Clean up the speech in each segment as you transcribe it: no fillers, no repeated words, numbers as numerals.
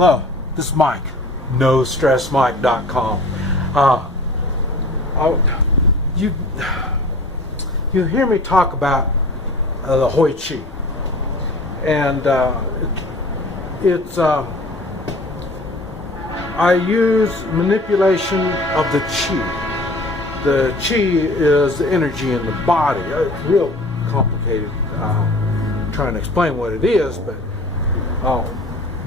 Hello, this is Mike, NoStressMike.com. You hear me talk about the Hoi Chi, and I use manipulation of the Chi. The Chi is the energy in the body. It's real complicated trying to explain what it is, but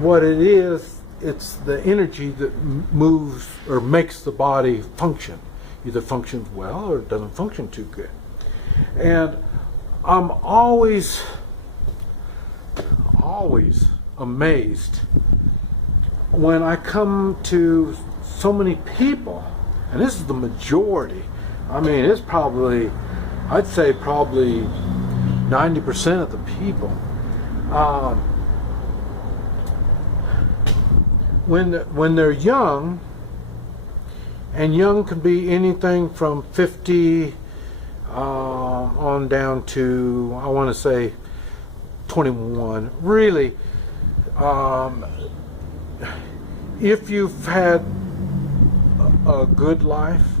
what it is, it's the energy that moves or makes the body function. Either functions well or it doesn't function too good. And I'm always amazed when I come to so many people, and this is the majority. I mean, it's probably, I'd say probably 90% of the people. When they're young, and young can be anything from 50 on down to, I want to say, 21. Really, if you've had a good life,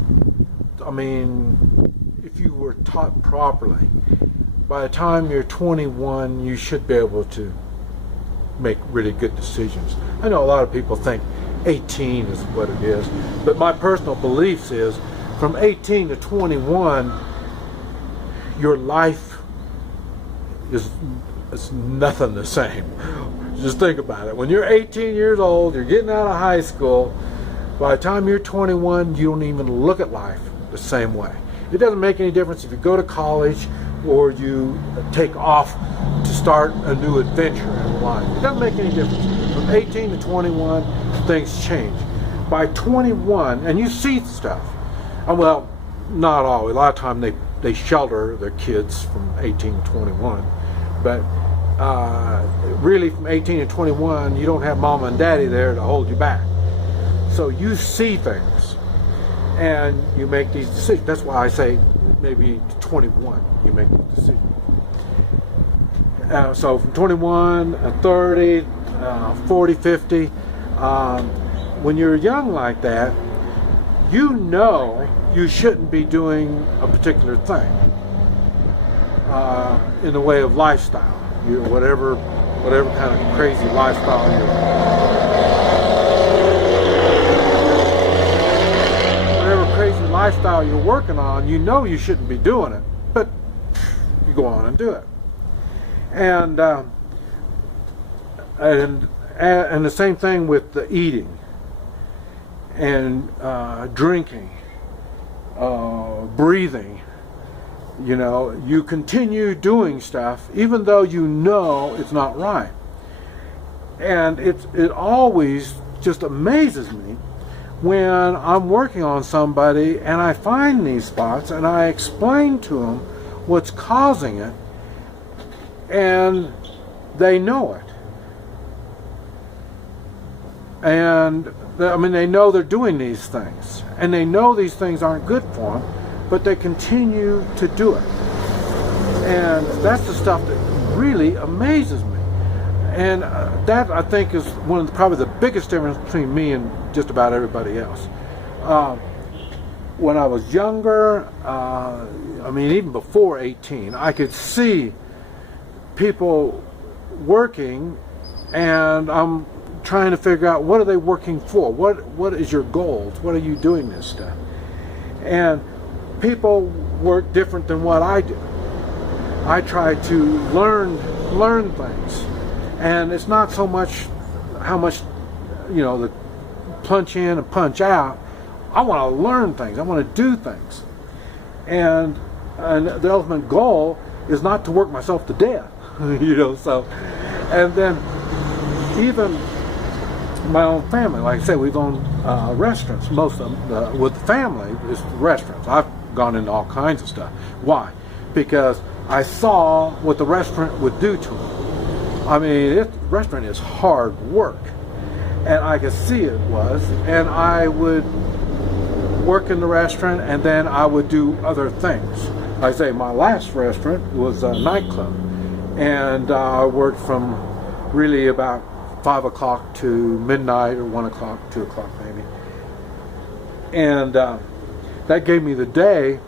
I mean, if you were taught properly, by the time you're 21, you should be able to make really good decisions. I know a lot of people think 18 is what it is, but my personal beliefs is from 18 to 21, your life is nothing the same. Just think about it. When you're 18 years old, you're getting out of high school, by the time you're 21, you don't even look at life the same way. It doesn't make any difference if you go to college or you take off to start a new adventure in life. It doesn't make any difference. From 18 to 21, things change. By 21, and you see stuff. Well, not always. A lot of times they shelter their kids from 18 to 21. But really from 18 to 21, you don't have mama and daddy there to hold you back. So you see things and you make these decisions. That's why I say maybe 21 you make these decisions. So from 21, 30, 40, 50, when you're young like that, you know you shouldn't be doing a particular thing in the way of lifestyle. Whatever kind of crazy lifestyle you're working on, you know you shouldn't be doing it, but you go on and do it. And the same thing with the eating and drinking, breathing. You know, you continue doing stuff even though you know it's not right. And it always just amazes me when I'm working on somebody and I find these spots and I explain to them what's causing it, and they know it. And I mean, they know they're doing these things, and they know these things aren't good for them, but they continue to do it. And that's the stuff that really amazes me. And that, I think, is probably the biggest difference between me and just about everybody else. When I was younger, I mean, even before 18, I could see people working, and I'm trying to figure out, what are they working for? What is your goals? What are you doing this stuff? And people work different than what I do. I try to learn things, and it's not so much how much, you know, the punch in and punch out. I want to learn things. I want to do things, and the ultimate goal is not to work myself to death. You know, so, and then even my own family, like I said, we've owned restaurants. Most of them with the family is restaurants. I've gone into all kinds of stuff. Why? Because I saw what the restaurant would do to them. I mean, restaurant is hard work, and I could see it was. And I would work in the restaurant, and then I would do other things. Like I say, my last restaurant was a nightclub, and I worked from really about 5 o'clock to midnight, or 1 o'clock, 2 o'clock maybe. And that gave me the day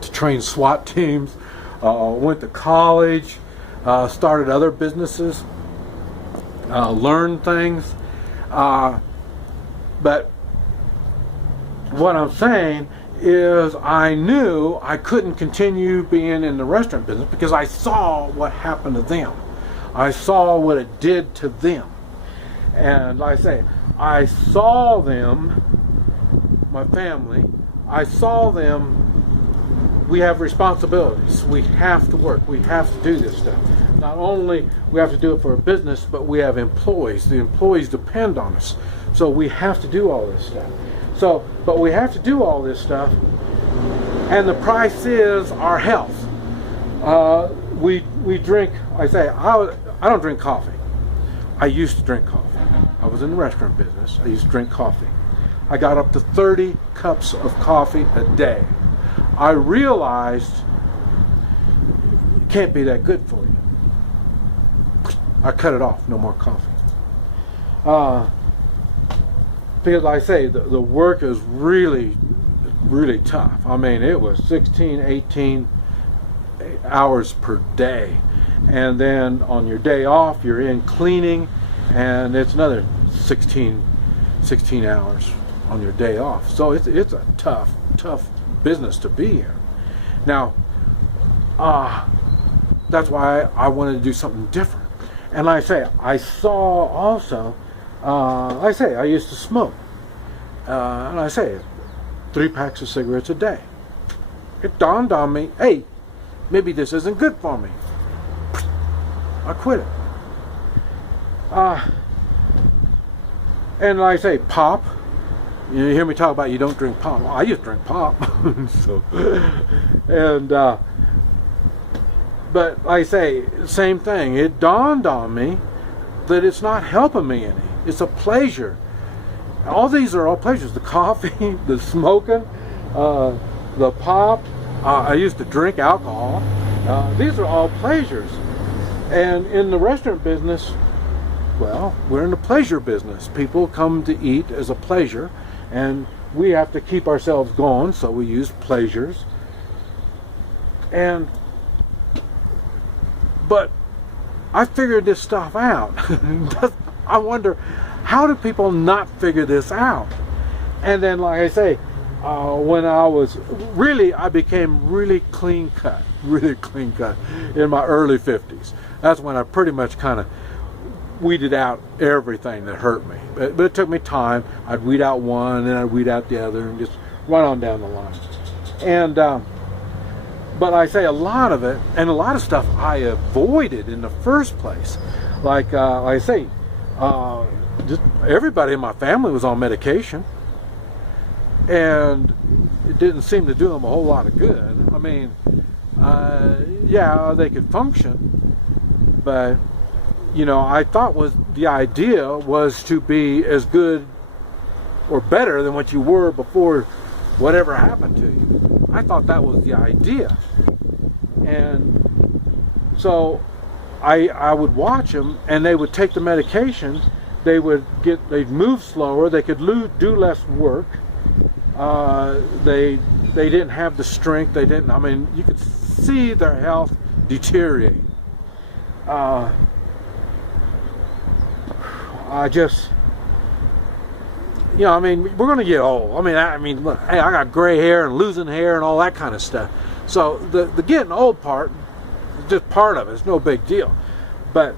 to train SWAT teams, went to college, started other businesses, learned things. But what I'm saying is I knew I couldn't continue being in the restaurant business because I saw what happened to them. I saw what it did to them. And like I say, I saw them, my family, I saw them, we have responsibilities. We have to work. We have to do this stuff. Not only we have to do it for a business, but we have employees. The employees depend on us. So we have to do all this stuff. But we have to do all this stuff, and the price is our health. We drink, I don't drink coffee. I used to drink coffee. I was in the restaurant business. I used to drink coffee. I got up to 30 cups of coffee a day. I realized it can't be that good for you. I cut it off, no more coffee. Because like I say, the work is really, really tough. I mean, it was 16, 18 hours per day. And then on your day off, you're in cleaning, and it's another 16 hours on your day off. So it's a tough business to be in. Now, that's why I wanted to do something different. And like I say, I saw also, like I say, I used to smoke. And I say, 3 packs of cigarettes a day. It dawned on me, hey, maybe this isn't good for me. I quit it. And like I say, pop. You hear me talk about you don't drink pop. Well, I used to drink pop. But like I say, same thing. It dawned on me that it's not helping me any. It's a pleasure. All these are all pleasures. The coffee, the smoking, the pop. I used to drink alcohol. These are all pleasures. And in the restaurant business, well, we're in the pleasure business. People come to eat as a pleasure, and we have to keep ourselves going, so we use pleasures. But I figured this stuff out. I wonder, how do people not figure this out? And then, like I say, when I became really clean cut in my early 50s. That's when I pretty much kind of weeded out everything that hurt me. But it took me time. I'd weed out one, and I'd weed out the other, and just run on down the line. And but I say a lot of it, and a lot of stuff I avoided in the first place. Like I say, just everybody in my family was on medication, and it didn't seem to do them a whole lot of good. I mean, yeah, they could function, but I thought the idea was to be as good or better than what you were before whatever happened to you. I thought that was the idea. And so I would watch them, and they would take the medication. They'd move slower. They could do less work. They didn't have the strength. You could see their health deteriorate. We're going to get old. Look, hey, I got gray hair and losing hair and all that kind of stuff. So the getting old part is just part of it. It's no big deal. But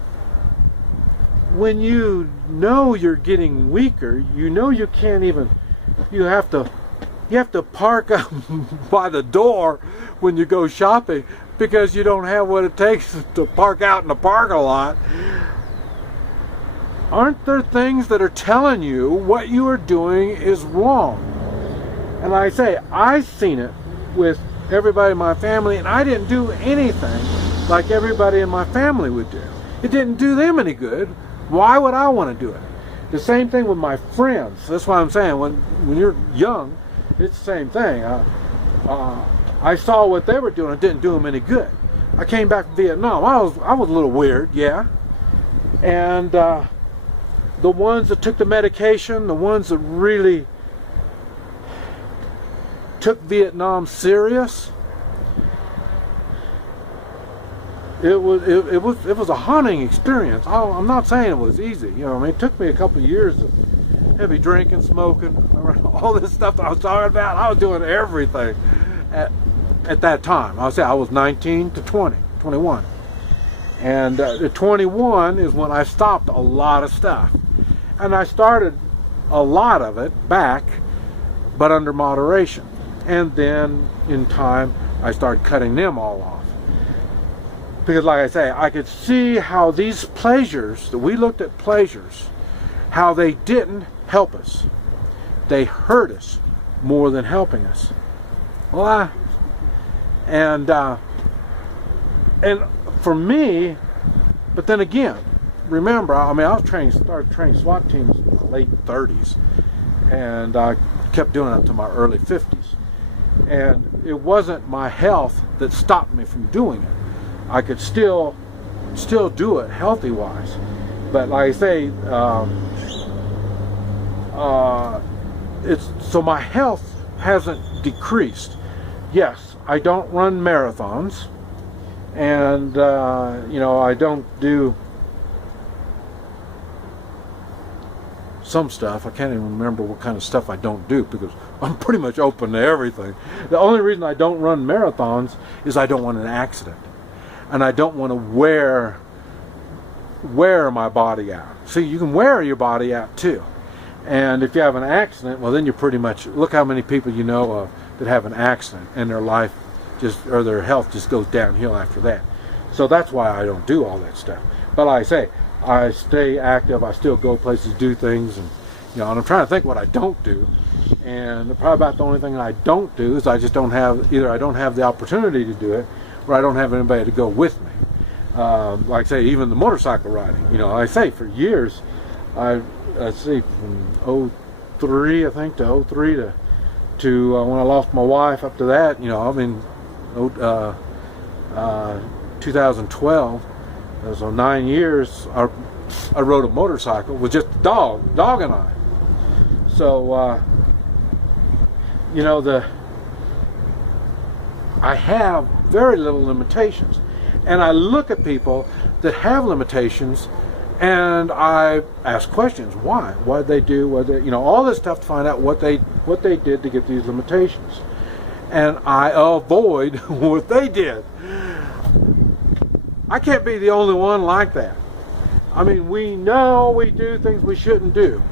when you know you're getting weaker, you can't even. You have to park up by the door when you go shopping because you don't have what it takes to park out in the parking lot. Aren't there things that are telling you what you are doing is wrong? And like I say, I've seen it with everybody in my family, and I didn't do anything like everybody in my family would do. It didn't do them any good. Why would I want to do it? The same thing with my friends. That's why I'm saying when you're young, it's the same thing. I saw what they were doing. It didn't do them any good. I came back from Vietnam. I was a little weird, yeah. And the ones that took the medication, the ones that really took Vietnam serious, it was a haunting experience. I'm not saying it was easy. You know, I mean, it took me a couple of years of heavy drinking, smoking, all this stuff that I was talking about. I was doing everything at that time. I was 19 to 21. And at 21 is when I stopped a lot of stuff. And I started a lot of it back, but under moderation. And then in time, I started cutting them all off. Because like I say, I could see how these pleasures, that we looked at pleasures, how they didn't help us. They hurt us more than helping us. Well, and for me, but then again, remember, I mean, I started training SWAT teams in my late 30s, and I kept doing it up to my early 50s. And it wasn't my health that stopped me from doing it. I could still do it healthy-wise, but like I say, so my health hasn't decreased. Yes, I don't run marathons, and you know, I don't do some stuff. I can't even remember what kind of stuff I don't do, because I'm pretty much open to everything. The only reason I don't run marathons is I don't want an accident, and I don't want to wear my body out. See, you can wear your body out too, and if you have an accident, well, then you're pretty much, look how many people you know of that have an accident and their life or their health just goes downhill after that. So that's why I don't do all that stuff. But like I say, I stay active. I still go places, do things, and you know, and I'm trying to think what I don't do. And probably about the only thing I don't do is I just don't have, either I don't have the opportunity to do it, or I don't have anybody to go with me. Like I say, even the motorcycle riding. You know, like I say, for years, let's see, from 03, I think, to 03 to when I lost my wife, up to that, you know, I mean, 2012, so 9 years, I rode a motorcycle with just a dog and I. So, you know, I have very little limitations. And I look at people that have limitations, and I ask questions. Why? What did they do? What they, you know, all this stuff to find out what they did to get these limitations. And I avoid what they did. I can't be the only one like that. I mean, we know we do things we shouldn't do,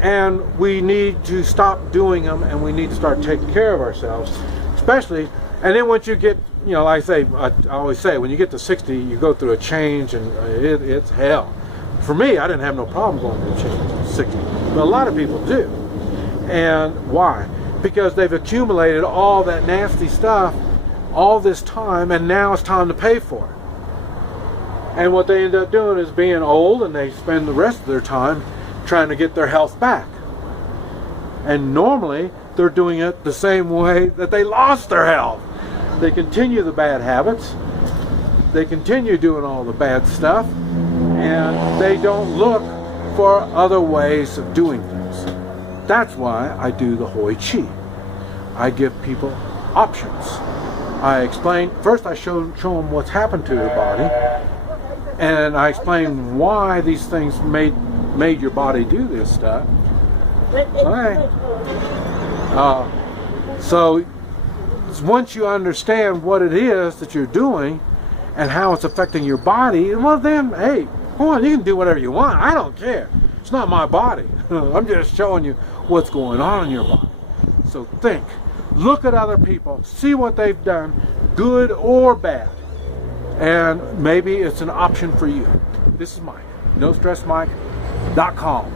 and we need to stop doing them, and we need to start taking care of ourselves, especially. And then once you get, you know, like I always say, when you get to 60, you go through a change, and it's hell. For me, I didn't have no problem going through a change at 60, but a lot of people do. And why? Because they've accumulated all that nasty stuff all this time, and now it's time to pay for it. And what they end up doing is being old, and they spend the rest of their time trying to get their health back. And normally, they're doing it the same way that they lost their health. They continue the bad habits, they continue doing all the bad stuff, and they don't look for other ways of doing things. That's why I do the Hoi Chi. I give people options. I explain, first I show them what's happened to their body, and I explain why these things made your body do this stuff. Okay. So once you understand what it is that you're doing and how it's affecting your body, well then, hey, come on, you can do whatever you want. I don't care. It's not my body. I'm just showing you what's going on in your body. So think, look at other people, see what they've done, good or bad, and maybe it's an option for you. This is Mike, NoStressMike.com.